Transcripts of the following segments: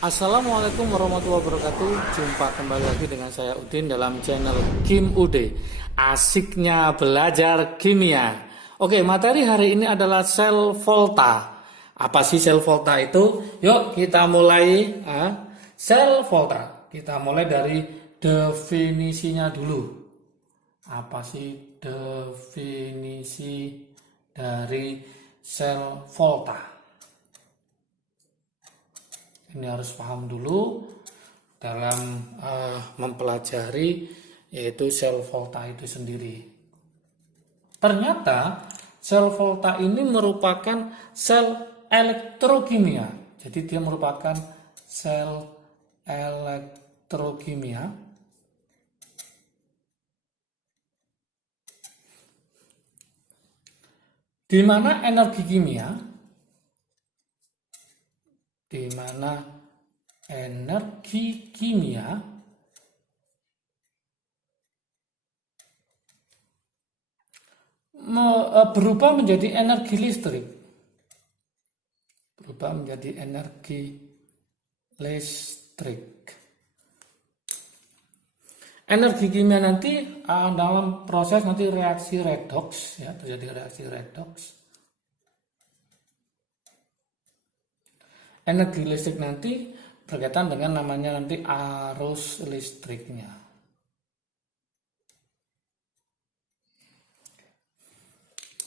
Assalamualaikum warahmatullahi wabarakatuh. Jumpa kembali lagi dengan saya Udin dalam channel Kim Ude. Asiknya belajar kimia. Oke, materi hari ini adalah sel volta. Apa sih sel volta itu? Yuk kita mulai. Sel volta. Kita mulai dari definisinya dulu. Apa sih definisi dari sel volta? Ini harus paham dulu dalam mempelajari yaitu sel volta itu sendiri. Ternyata sel volta ini merupakan sel elektrokimia. Jadi dia merupakan sel elektrokimia di mana energi kimia berubah menjadi energi listrik. Energi kimia nanti dalam proses nanti reaksi redoks, ya, terjadi reaksi redoks. Energi listrik nanti berkaitan dengan namanya nanti arus listriknya.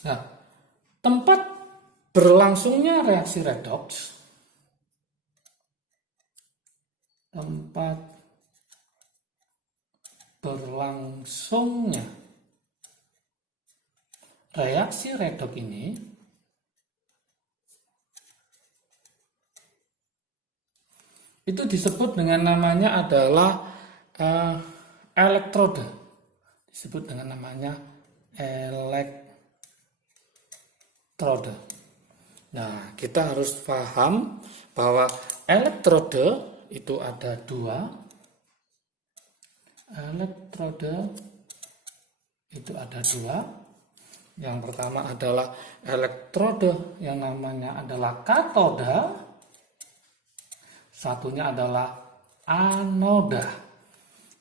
Nah, tempat berlangsungnya reaksi redoks, ini itu disebut dengan namanya adalah elektroda. Disebut dengan namanya elektroda. Nah, kita harus paham bahwa elektroda itu ada dua. Yang pertama adalah elektroda yang namanya adalah katoda. Satunya adalah anoda.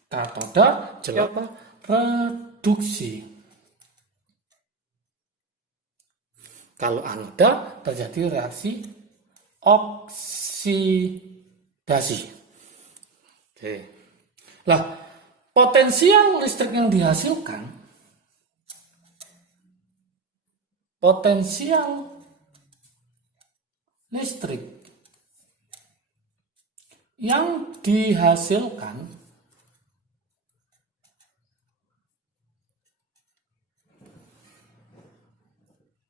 Katoda jelas reduksi. Kalau anoda terjadi reaksi oksidasi. Oke. Lah, potensial listrik yang dihasilkan,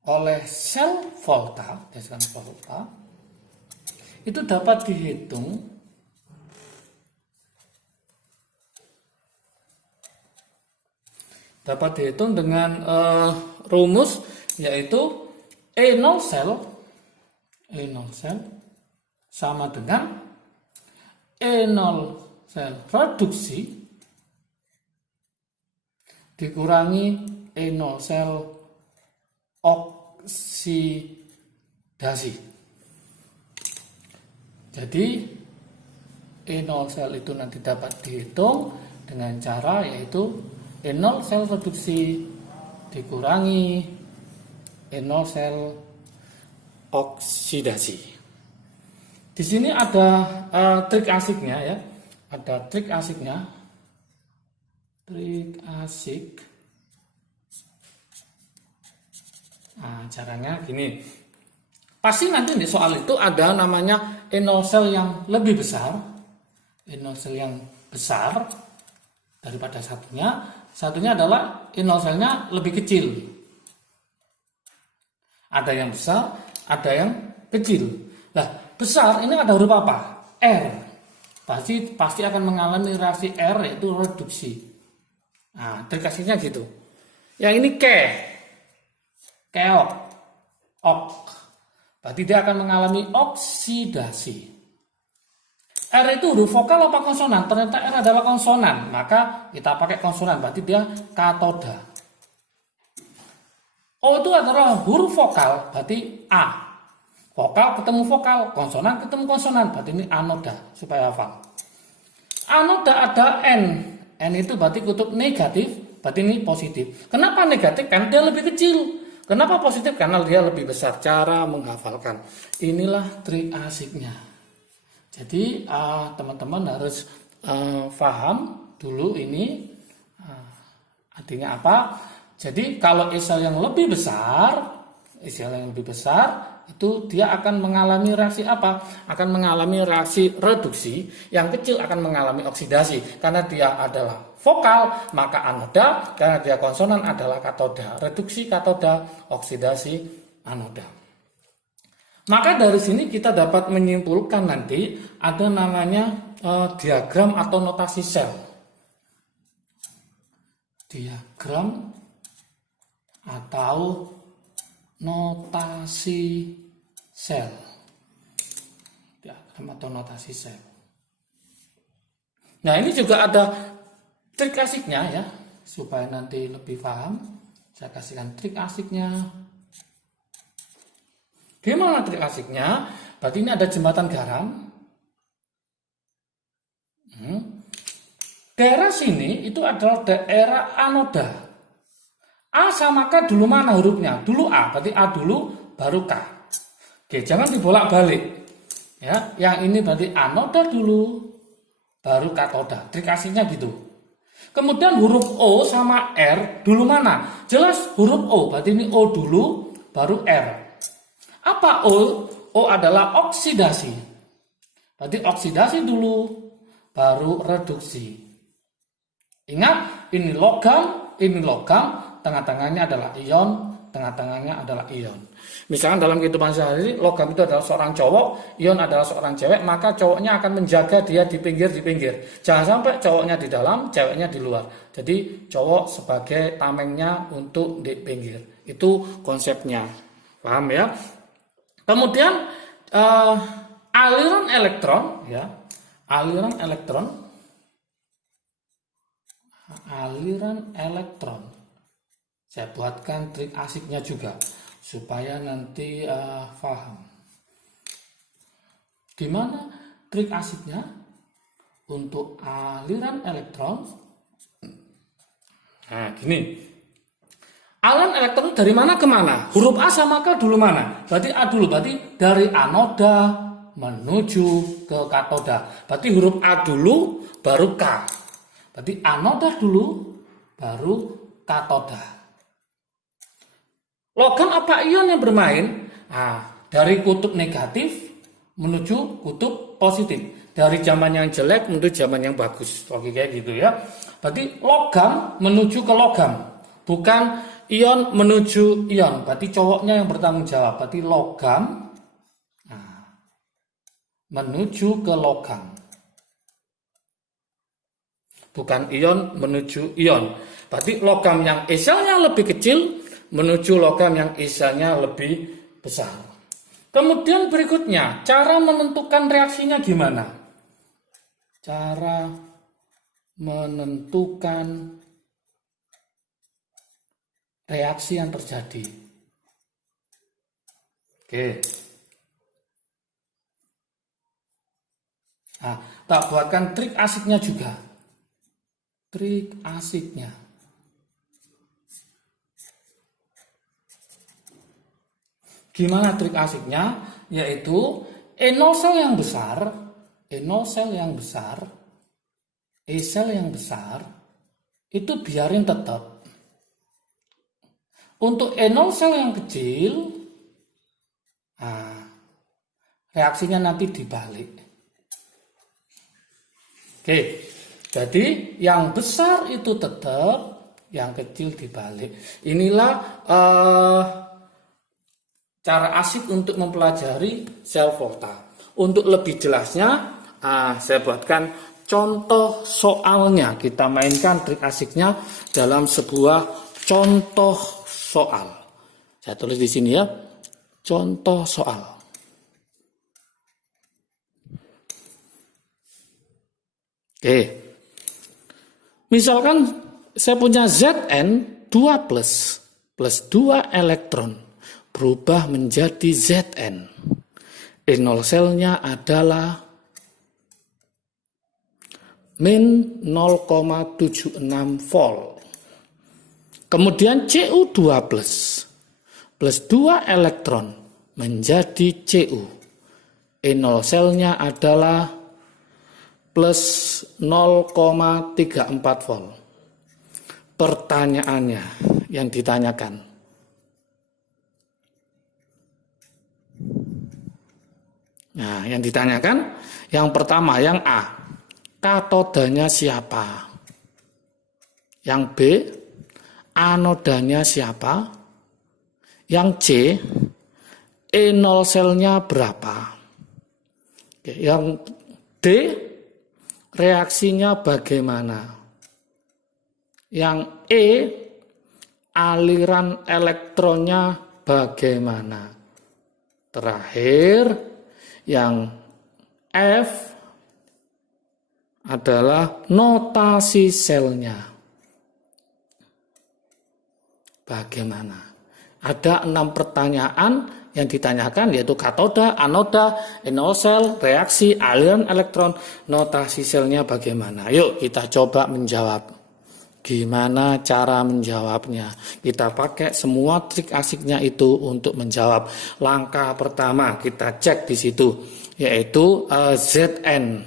oleh sel volta itu dapat dihitung dengan rumus yaitu E0 sel sama dengan E0 sel reduksi dikurangi E0 sel oksidasi. Jadi E0 sel itu nanti dapat dihitung dengan cara yaitu E0 sel reduksi dikurangi E0 sel oksidasi. Di sini ada trik asiknya, ya. Ada trik asiknya. Nah, caranya gini. Pasti nanti di soal itu ada namanya E0 sel yang lebih besar. E0 sel yang besar daripada satunya. Satunya adalah E0 selnya lebih kecil. Ada yang besar, ada yang kecil. Nah, besar ini ada huruf apa? R. Pasti akan mengalami reaksi R, yaitu reduksi. Nah, trik asiknya gitu. Yang ini keok. Berarti dia akan mengalami oksidasi. R itu huruf vokal apa konsonan? Ternyata R adalah konsonan. Maka kita pakai konsonan, berarti dia katoda. O itu adalah huruf vokal, berarti A. Vokal ketemu vokal, konsonan ketemu konsonan. Berarti ini anoda, supaya hafal. Anoda ada N. N itu berarti kutub negatif, berarti ini positif. Kenapa negatif? Kan dia lebih kecil. Kenapa positif? Karena dia lebih besar. Cara menghafalkan. Inilah trik asiknya. Jadi teman-teman harus paham dulu ini artinya apa. Jadi kalau isal yang lebih besar, itu dia akan mengalami reaksi apa? Akan mengalami reaksi reduksi. Yang kecil akan mengalami oksidasi. Karena dia adalah vokal, maka anoda. Karena dia konsonan adalah katoda. Reduksi katoda, oksidasi anoda. Maka dari sini kita dapat menyimpulkan nanti ada namanya diagram atau notasi sel. Diagram atau notasi sel. Diagram atau notasi sel. Nah, ini juga ada trik asiknya ya, supaya nanti lebih paham. Saya kasihkan trik asiknya. Gimana trik asiknya? Berarti ini ada jembatan garam. Daerah sini itu adalah daerah anoda. A sama K dulu mana hurufnya? Dulu A, berarti A dulu, baru K. Oke, jangan dibolak-balik. Ya, yang ini berarti anoda dulu, baru katoda. Trik asiknya gitu. Kemudian huruf O sama R dulu mana? Jelas huruf O, berarti ini O dulu, baru R. Apa O? O adalah oksidasi. Berarti oksidasi dulu, baru reduksi. Ingat, ini logam, tengah-tengahnya adalah ion, tengah-tengahnya adalah ion. Misalkan dalam kehidupan sehari, logam itu adalah seorang cowok, ion adalah seorang cewek, maka cowoknya akan menjaga dia di pinggir. Jangan sampai cowoknya di dalam, ceweknya di luar. Jadi cowok sebagai tamengnya untuk di pinggir. Itu konsepnya. Paham ya? Kemudian aliran elektron, ya, aliran elektron. Saya buatkan trik asiknya juga supaya nanti paham. Di mana trik asiknya untuk aliran elektron? Nah, gini. Aliran elektron dari mana ke mana? Huruf A sama K dulu mana? Berarti A dulu, berarti dari anoda menuju ke katoda. Berarti huruf A dulu, baru K. Berarti anoda dulu, baru katoda. Logam apa ion yang bermain? Nah, dari kutub negatif menuju kutub positif. Dari zaman yang jelek menuju zaman yang bagus. Logikanya gitu ya. Berarti logam menuju ke logam. Bukan ion menuju ion. Berarti cowoknya yang bertanggung jawab. Berarti logam menuju ke logam. Bukan ion menuju ion. Berarti logam yang isalnya lebih kecil menuju logam yang isalnya lebih besar. Kemudian berikutnya, cara menentukan reaksinya gimana? Cara menentukan reaksi yang terjadi. Oke. Nah, tak buatkan trik asiknya juga. Trik asiknya. Gimana trik asiknya? Yaitu E0 sel yang besar, E sel yang besar, itu biarin tetap. Untuk E0 sel yang kecil, reaksinya nanti dibalik. Oke. Jadi yang besar itu tetap, yang kecil dibalik. Inilah cara asik untuk mempelajari sel volta. Untuk lebih jelasnya, saya buatkan contoh soalnya. Kita mainkan trik asiknya dalam sebuah contoh soal. Saya tulis di sini ya, contoh soal. Oke. Misalkan saya punya Zn 2 plus 2 elektron berubah menjadi Zn. E0 selnya adalah min 0,76 volt. Kemudian Cu2 plus 2 elektron menjadi Cu. E0 selnya adalah plus 0,34 volt. Pertanyaannya yang ditanyakan, nah yang ditanyakan yang pertama, yang A, katodanya siapa? Yang B, anodanya siapa? Yang C, E0 selnya berapa? Yang D, reaksinya bagaimana? Yang E, aliran elektronnya bagaimana? Terakhir, yang F adalah notasi selnya bagaimana? Ada 6 pertanyaan yang ditanyakan, yaitu katoda, anoda, E0 sel, reaksi, aliran elektron, notasi selnya bagaimana. Yuk kita coba menjawab. Gimana cara menjawabnya? Kita pakai semua trik asiknya itu untuk menjawab. Langkah pertama kita cek di situ, yaitu Zn.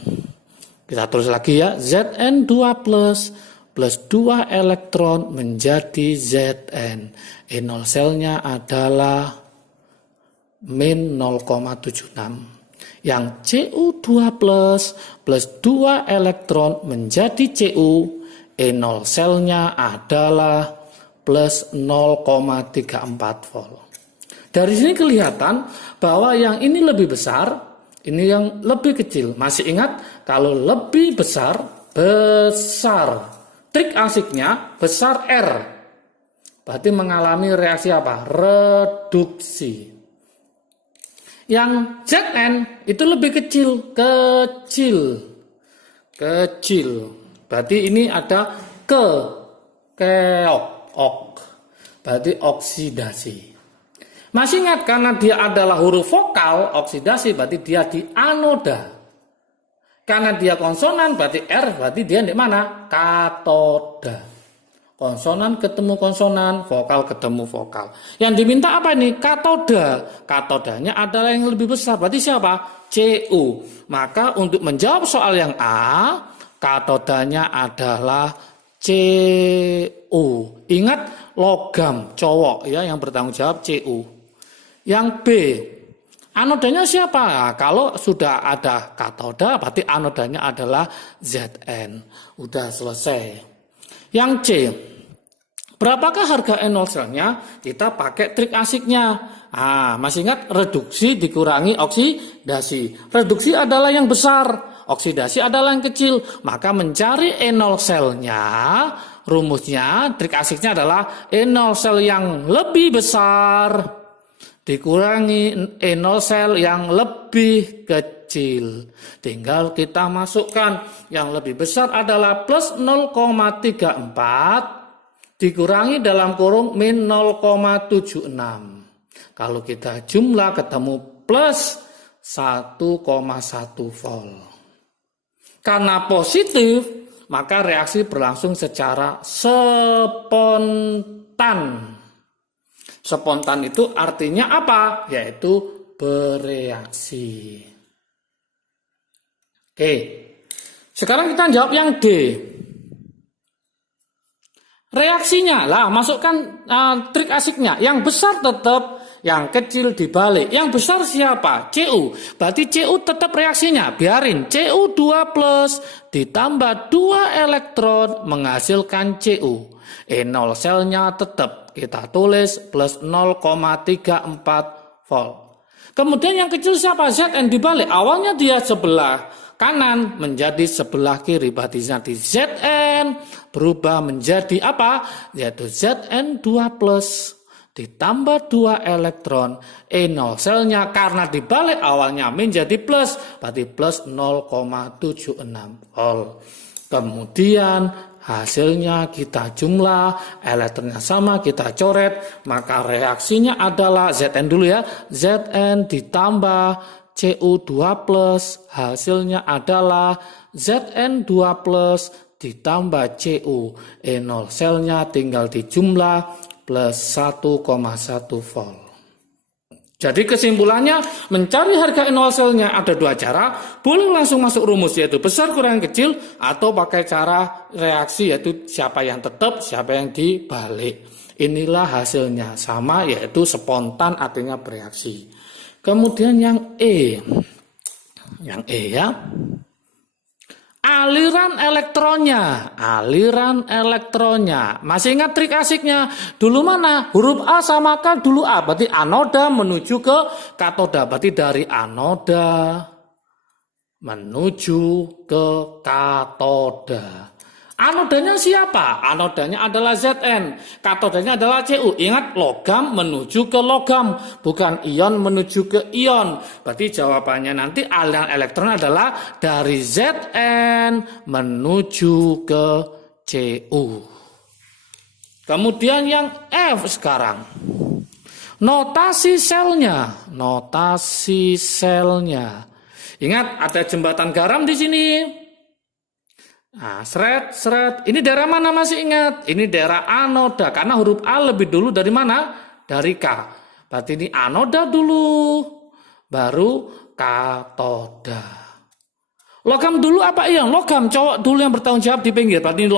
Kita tulis lagi ya, Zn2 plus 2 elektron menjadi Zn. E0 selnya adalah min 0,76. Yang Cu2 plus 2 elektron menjadi Cu. E0 selnya adalah plus 0,34 volt. Dari sini kelihatan bahwa yang ini lebih besar, ini yang lebih kecil. Masih ingat, kalau lebih besar, besar. Trik asiknya besar R. Berarti mengalami reaksi apa? Reduksi. Yang Zn itu lebih kecil. Kecil. Berarti ini ada keok. Berarti oksidasi. Masih ingat, karena dia adalah huruf vokal, oksidasi berarti dia di anoda. Karena dia konsonan berarti R, berarti dia di mana? Katoda. Konsonan ketemu konsonan, vokal ketemu vokal. Yang diminta apa ini? Katoda. Katodanya adalah yang lebih besar. Berarti siapa? Cu. Maka untuk menjawab soal yang A, katodanya adalah Cu. Ingat, logam cowok ya yang bertanggung jawab Cu. Yang B, anodanya siapa? Nah, kalau sudah ada katoda, berarti anodanya adalah Zn. Udah selesai. Yang C, berapakah harga E0 selnya? Kita pakai trik asiknya. Masih ingat, reduksi dikurangi oksidasi. Reduksi adalah yang besar, oksidasi adalah yang kecil. Maka mencari E0 selnya, rumusnya, trik asiknya adalah E0 sel yang lebih besar dikurangi E0 sel yang lebih kecil. Tinggal kita masukkan, yang lebih besar adalah plus 0,34 dikurangi dalam kurung min 0,76. Kalau kita jumlah ketemu plus 1,1 volt. Karena positif, maka reaksi berlangsung secara spontan. Spontan itu artinya apa? Yaitu bereaksi. Oke. Sekarang kita jawab yang D. Reaksinya lah, masukkan trik asiknya. Yang besar tetap, yang kecil dibalik. Yang besar siapa? Cu. Berarti Cu tetap reaksinya. Biarin Cu2 plus ditambah 2 elektron menghasilkan Cu. E0 selnya tetap kita tulis plus 0,34 volt. Kemudian yang kecil siapa? Zn dibalik. Awalnya dia sebelah kanan menjadi sebelah kiri. Berarti nanti Zn berubah menjadi apa? Yaitu Zn2 plus ditambah 2 elektron. E0 selnya karena dibalik awalnya menjadi plus. Berarti plus 0,76 volt. Kemudian hasilnya kita jumlah, elektronnya sama, kita coret, maka reaksinya adalah Zn dulu ya, Zn ditambah Cu2+, hasilnya adalah Zn2+ ditambah Cu. E0 selnya tinggal dijumlah plus 1,1 volt. Jadi kesimpulannya, mencari harga E0 selnya ada dua cara. Boleh langsung masuk rumus yaitu besar kurang kecil, atau pakai cara reaksi yaitu siapa yang tetap, siapa yang dibalik. Inilah hasilnya, sama yaitu spontan artinya bereaksi. Kemudian yang E ya. Aliran elektronnya. Masih ingat trik asiknya? Dulu mana? Huruf A sama K dulu A. Berarti anoda menuju ke katoda. Berarti dari anoda menuju ke katoda. Anodanya siapa? Anodanya adalah Zn. Katodanya adalah Cu. Ingat, logam menuju ke logam, bukan ion menuju ke ion. Berarti jawabannya nanti aliran elektron adalah dari Zn menuju ke Cu. Kemudian yang F sekarang. Notasi selnya. Ingat, ada jembatan garam di sini. Nah, seret. Ini daerah mana masih ingat? Ini daerah anoda, karena huruf A lebih dulu dari mana? Dari K. Berarti ini anoda dulu, baru katoda. Logam dulu apa ion? Logam, cowok dulu yang bertanggung jawab di pinggir. Berarti ini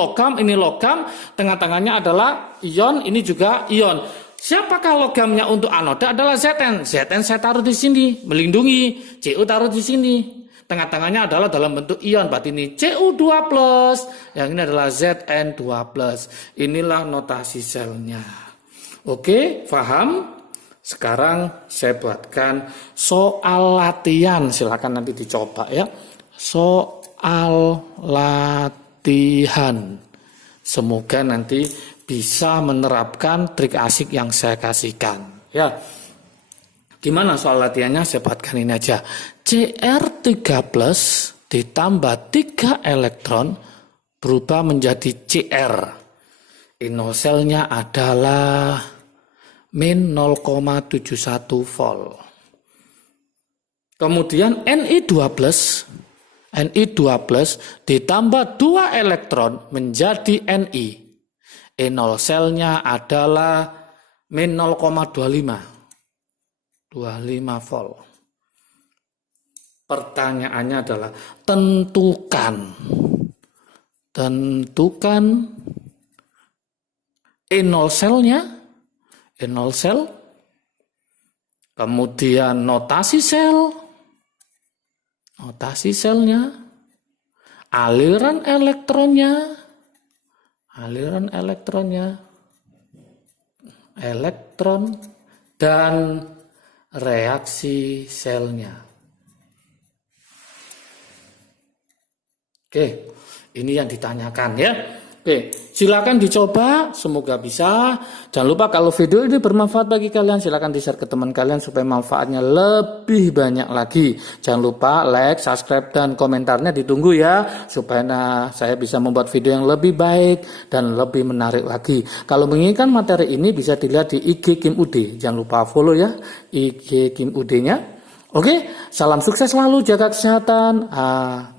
logam, tengah-tengahnya adalah ion, ini juga ion. Siapakah logamnya untuk anoda? Adalah Zn. Zn saya taruh di sini, melindungi. Cu taruh di sini. Tengah-tengahnya adalah dalam bentuk ion. Berarti ini Cu2+. Yang ini adalah Zn2+. Inilah notasi selnya. Oke, paham? Sekarang saya buatkan soal latihan. Silakan nanti dicoba ya. Soal latihan. Semoga nanti bisa menerapkan trik asik yang saya kasihkan. Ya. Gimana soal latihannya? Saya buatkan ini aja. Cr3+ ditambah 3 elektron berubah menjadi Cr. E0 selnya adalah min 0,71 volt. Kemudian Ni2+ ditambah 2 elektron menjadi Ni. E0 selnya adalah min 0,25 volt. Pertanyaannya adalah tentukan E0 selnya, E0 sel, kemudian notasi selnya, aliran elektronnya, elektron, dan reaksi selnya. Oke, ini yang ditanyakan ya. Oke, silakan dicoba, semoga bisa. Jangan lupa kalau video ini bermanfaat bagi kalian, silakan di-share ke teman kalian supaya manfaatnya lebih banyak lagi. Jangan lupa like, subscribe, dan komentarnya ditunggu ya, supaya saya bisa membuat video yang lebih baik dan lebih menarik lagi. Kalau menginginkan materi ini bisa dilihat di IG Kim Ude. Jangan lupa follow ya IG Kim Ude-nya. Oke, salam sukses selalu, jaga kesehatan.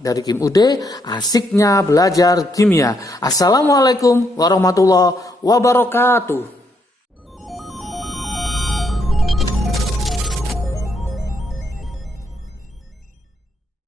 Dari Kim Ude, asiknya belajar kimia. Assalamualaikum warahmatullahi wabarakatuh.